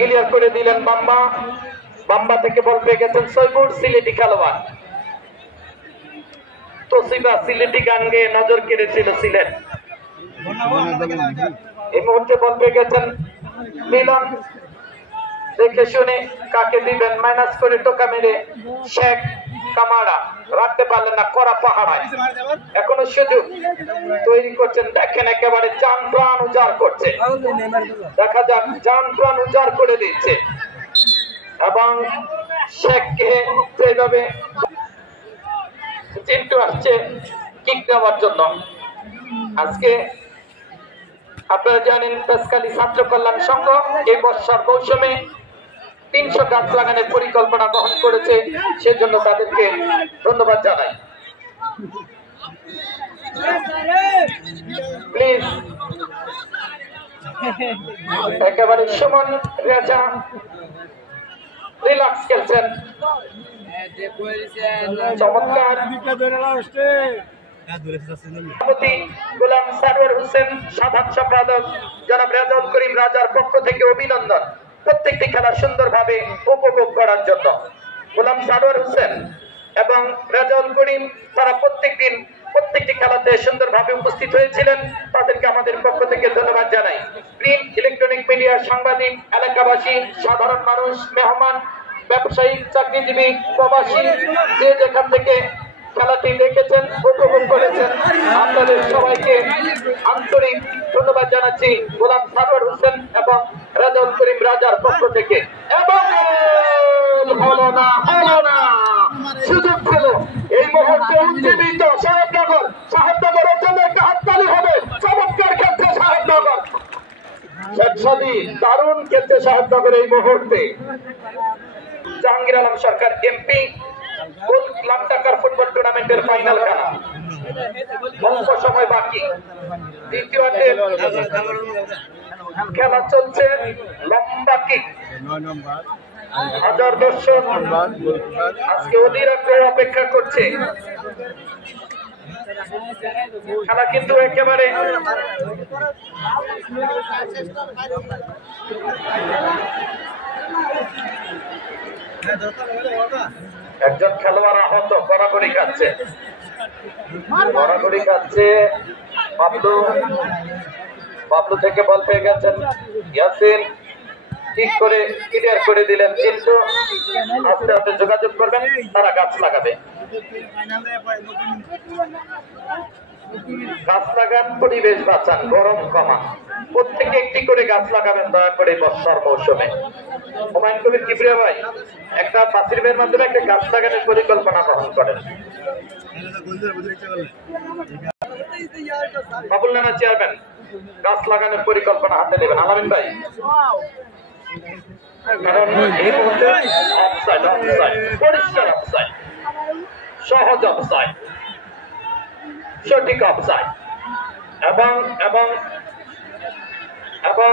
Clear করে দিলেন বাম্বা। বাম্বা থেকে বল পেয়ে গেছেন সৈবুর, সিলেটি খেলোয়াড়। তোসিবা সিলেটি গান গেয়ে নজর কেড়েছিল সিলেট। এই মুহূর্তে বল পেয়ে গেছেন মিলন, দেখে শুনে কাকে দিবেন, মাইনাস করে টোকা মেরে শেখ কামারা রাখতে পারলেন না, করা পাহাড়ায়। এখনো সুযোগ তৈরি করছেন, দেখেন একেবারে জান প্রাণ উজাড় করছে। দেখা যাক, জান প্রাণ উজাড় করে দিচ্ছে এবং শেখকে সেইভাবে চিন্টু আসছে কিক দেওয়ার জন্য। আজকে আপনারা জানেন পেশকালী ছাত্র কল্যাণ সংঘ এই বর্ষার মৌসুমে 300 গাছ লাগানোর পরিকল্পনা গ্রহণ করেছে, সেজন্য তাদেরকে ধন্যবাদ জানাই। প্লিজ একেবারে সুমন রেজা রিল্যাক্স খেলছেন, চমৎকার। গোলাম সারোয়ার হোসেন, সাধারণ সম্পাদক জনাব রেজাউল করিম রাজার পক্ষ থেকে অভিনন্দন প্রত্যেকটি খেলা সুন্দরভাবে উপভোগ করার জন্য। গোলাম সারোয়ার হোসেন এবং রেজাউল করিম তারা প্রত্যেকটি খেলাতে সুন্দরভাবে উপস্থিত হয়েছিলেন, তাদেরকে আমাদের পক্ষ থেকে ধন্যবাদ জানাই। প্রিন্ট ইলেকট্রনিক মিডিয়া, সাংবাদিক, এলাকাবাসী, সাধারণ মানুষ, মেহমান, ব্যবসায়ী, চাকরিজীবী, প্রবাসী, যে যেখান থেকে খেলাটি দেখেছেন, উপভোগ করেছেন, আপনাদের সবাইকে আন্তরিক ধন্যবাদ জানাচ্ছি গোলাম সারোয়ার হোসেন এবং রেজাউল করিম রাজার পক্ষ থেকে। এবং হলো না সুযোগ ছিল এই মুহূর্তে উজ্জীবিত সাহেবনগর জন্য একটা হাততালি হবে। চমৎকার খেলছে সাহেবনগর, দারুণ খেলছে সাহেবনগর এই মুহূর্তে। জাহাঙ্গীর আলম সরকার এমপি, লাখ টাকার ফুটবল টুর্নামেন্টের ফাইনাল খেলা, অল্প সময় বাকি, দ্বিতীয়ার্ধে খেলা চলছে, লম্বা কিক, হাজার দর্শক আজকে অধীর আগ্রহে অপেক্ষা করছে। খেলা কিন্তু একেবারে একজন খেলোয়াড় আহত, গড়াগড়ি খাচ্ছে বাবলু থেকে বল পেয়ে গেছেন ইয়াসিন, ঠিক করে ক্লিয়ার করে দিলেন, কিন্তু আস্তে আস্তে যোগাযোগ করবেন, তারা গাছ লাগাবে। গাছ লাগান, পরিবেশ বাঁচান, গরম কমান, প্রত্যেকে একটি করে গাছ লাগাবেন দয়া করে বর্ষার মৌসুমে। হুমায়ুন কবির কিবরিয়া ভাই একটা পাসির মাধ্যমে একটা গাছ লাগানোর পরিকল্পনা গ্রহণ করেন। বাবুল নানা চেয়ারম্যান গাছ লাগানোর পরিকল্পনা হাতে নেবেন। আলামিন ভাই, কারণ এই মুহূর্তে অফসাইড, পরিষ্কার অফসাইড, সহজ অফসাইড, সঠিক অফসাইড এবং এবং এবং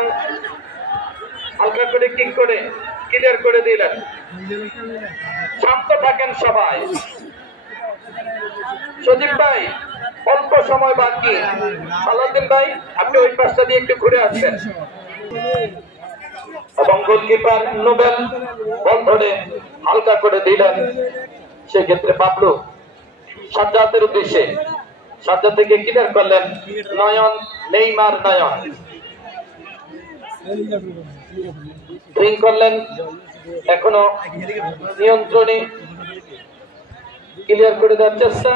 হালকা করে কিক করে ক্লিয়ার করে দিলেন। শান্ত থাকেন সবাই। সজীব ভাই, অল্প সময় বাকি। সালাউদ্দিন ভাই, আপনি ওই পাশটা দিয়ে একটু ঘুরে আসবেন। এবং গোলকিপার নোবেল বল ধরে হালকা করে দিলেন, সেক্ষেত্রে বাবলু সাজ্জাদের উদ্দেশ্যে, সাজ্জাদ থেকে ক্লিয়ার করলেন নয়ন, নেইমার নয়ন ড্রিং করলেন, এখনো নিয়ন্ত্রণে ক্লিয়ার করে দেওয়ার চেষ্টা।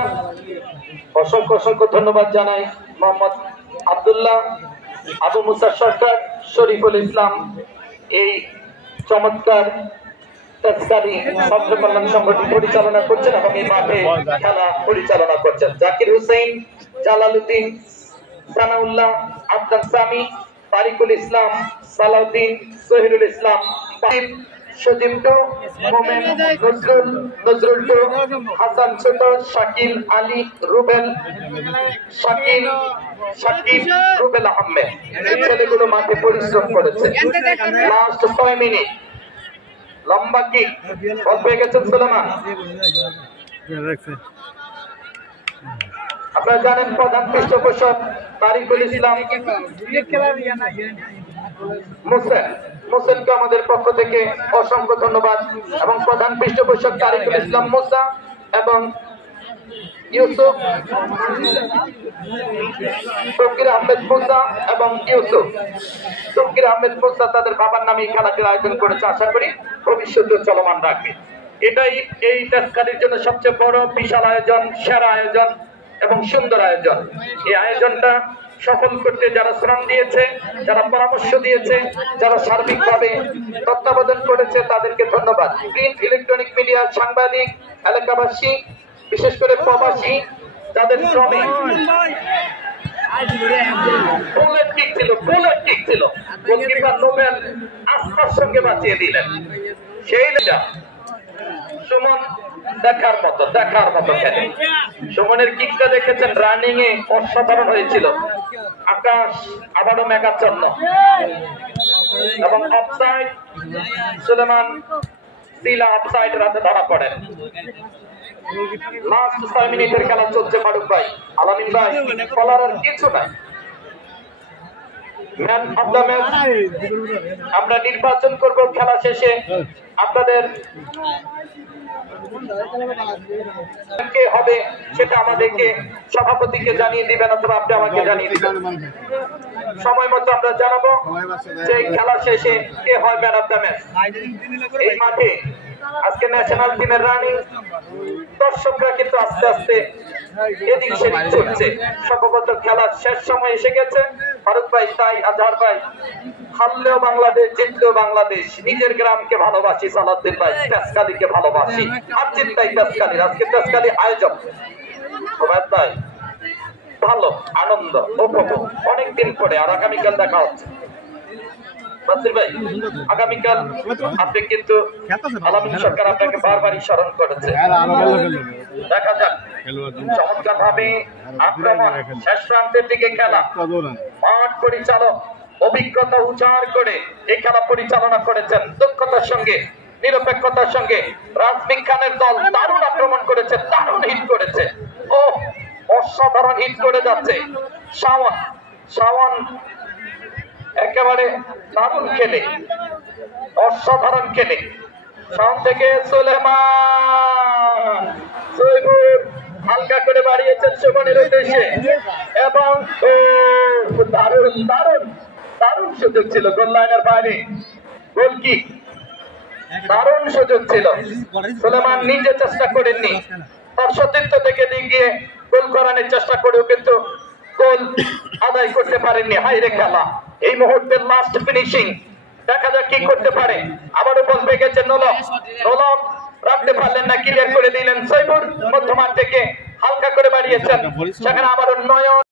অসংখ্য ধন্যবাদ জানাই মোহাম্মদ আব্দুল্লাহ, আবু মুসা সরকার, শরীফুল ইসলাম, এই চমৎকার পেশকালী ছাত্র কল্যাণ সংগঠন পরিচালনা করছেন এবং এই মাঠে খেলা পরিচালনা করছেন। জাকির হুসেন, জালালউদ্দিন, সানাউল্লাহ, আফজাল সামি, তারিকুল ইসলাম, সালাউদ্দিন, জহিরুল ইসলাম, সজীব টু, মোমেন, নজরুল টু, হাসান ছোট, শাকিল, আলী, রুবেল, শাকিল, রুবেল আহমেদ, এই ছেলেগুলো মাঠে পরিশ্রম করেছে। লাস্ট 6 মিনিট, লম্বা কিক, বল পেয়ে গেছেন সুলেমান। আপনারা জানেন প্রধান পৃষ্ঠপোষক তারিকুল ইসলাম, মুসা মোসেনকে আমাদের পক্ষ থেকে অসংখ্য ধন্যবাদ এবং প্রধান পৃষ্ঠপোষক তারিকুল ইসলাম মুসা এবং ইউসুফ তৌকির আহমেদ মুসা এবং ইউসুফ তৌকির আহমেদ মুসা তাদের বাবার নামে খেলাটির আয়োজন করেছে। আশা করি ভবিষ্যতে চলমান রাখবে। এটাই এই টেস্টকারীর জন্য সবচেয়ে বড় বিশাল আয়োজন, সেরা আয়োজন এবং সুন্দর আয়োজন। এই আয়োজনটা সফল করতে যারা শ্রম দিয়েছে, যারা পরামর্শ দিয়েছে, যারা সার্বিকভাবে তত্ত্বাবধান করেছে তাদেরকে ধন্যবাদ। প্রিন্ট ইলেকট্রনিক মিডিয়া, সাংবাদিক, এলাকাবাসী, বিশেষ করে প্রবাসী যাদের শ্রমে বুলেট কিক ছিল গোলকিপার নোবেল আস্থার সঙ্গে বাঁচিয়ে দিলেন। সেই সুমন দেখার মতো খেলে। সুমনের কিকটা দেখেছেন, রানিং এ অসাধারণ হয়েছিল। আকাশ আবারও মেঘাচ্ছন্ন এবং অফসাইড, সুলেমান সিলা অফসাইড রাতে ধরা পড়েন। লাস্ট 6 মিনিটের খেলা চলছে। ফারুক ভাই, আলামিন ভাই, বলার আর কিছু নাই। ম্যান অফ দ্য ম্যাচ আমরা নির্বাচন করব খেলা শেষে। আপনাদের কে হবে সেটা আমাদেরকে সভাপতিকে জানিয়ে দিবেন অথবা আপনি আমাকে জানিয়ে দিবেন। সময় মতো আমরা জানাবো যে খেলা শেষে কে হয় ম্যান অফ দ্য ম্যাচ। এই মাঠে আজকে ন্যাশনাল টিমের রানিং, দর্শকরা কিন্তু আস্তে আস্তে এদিক সেদিক চলছে। সম্ভবত খেলার শেষ সময় এসে গেছে। ফারুক ভাই, তাই আজহার ভাই, হারলেও বাংলাদেশ, জিতলেও বাংলাদেশ, নিজের গ্রামকে ভালোবাসি। সালাউদ্দিন ভাই, টেস্টকালীকে ভালোবাসি। আর জিততাই টেস্টকালীর। আজকে টেস্টকালী আয়োজক ভাই, ভালো আনন্দ উপভোগ অনেকদিন পরে। আর আগামীকাল দেখা হচ্ছে। ভাই, আগামীকাল আপনি কিন্তু আলামিন সরকার আপনাকে বারবারই স্মরণ করেছে। দেখা যাক চমৎকার ভাবে আক্রমণ, শেষ প্রান্তের দিকে খেলা। মাঠ পরিচালক অভিজ্ঞতা উজাড় করে এই খেলা পরিচালনা করেছেন দক্ষতার সঙ্গে, নিরপেক্ষতার সঙ্গে। রাজমিক খানের দল দারুণ আক্রমণ করেছে, দারুণ হিট করেছে। ও অসাধারণ হিট করে যাচ্ছে শাওন একেবারে দারুণ খেলে, অসাধারণ খেলে। শাওন থেকে সুলেমান হালকা করে বাড়িয়েছেন সুমনের উদ্দেশ্যে এবং দারুণ দারুণ দারুণ সুযোগ ছিল গোল লাইনের বাইরে। গোল কিক, দারুণ সুযোগ ছিল। সুলেমান নিজে চেষ্টা করেননি, তার সতীর্থ থেকে গিয়ে গোল করানোর চেষ্টা করেও কিন্তু গোল আদায় করতে পারেননি। হাইরে খেলা, এই মুহূর্তে লাস্ট ফিনিশিং। দেখা যাক কি করতে পারে। আবারও বল পেয়ে গেছে নোলক রাখতে পারলেন না, ক্লিয়ার করে দিলেন সৈবুর। মধ্যমাঠ থেকে হালকা করে বাড়িয়েছেন, সেখানে আবারও নয়ন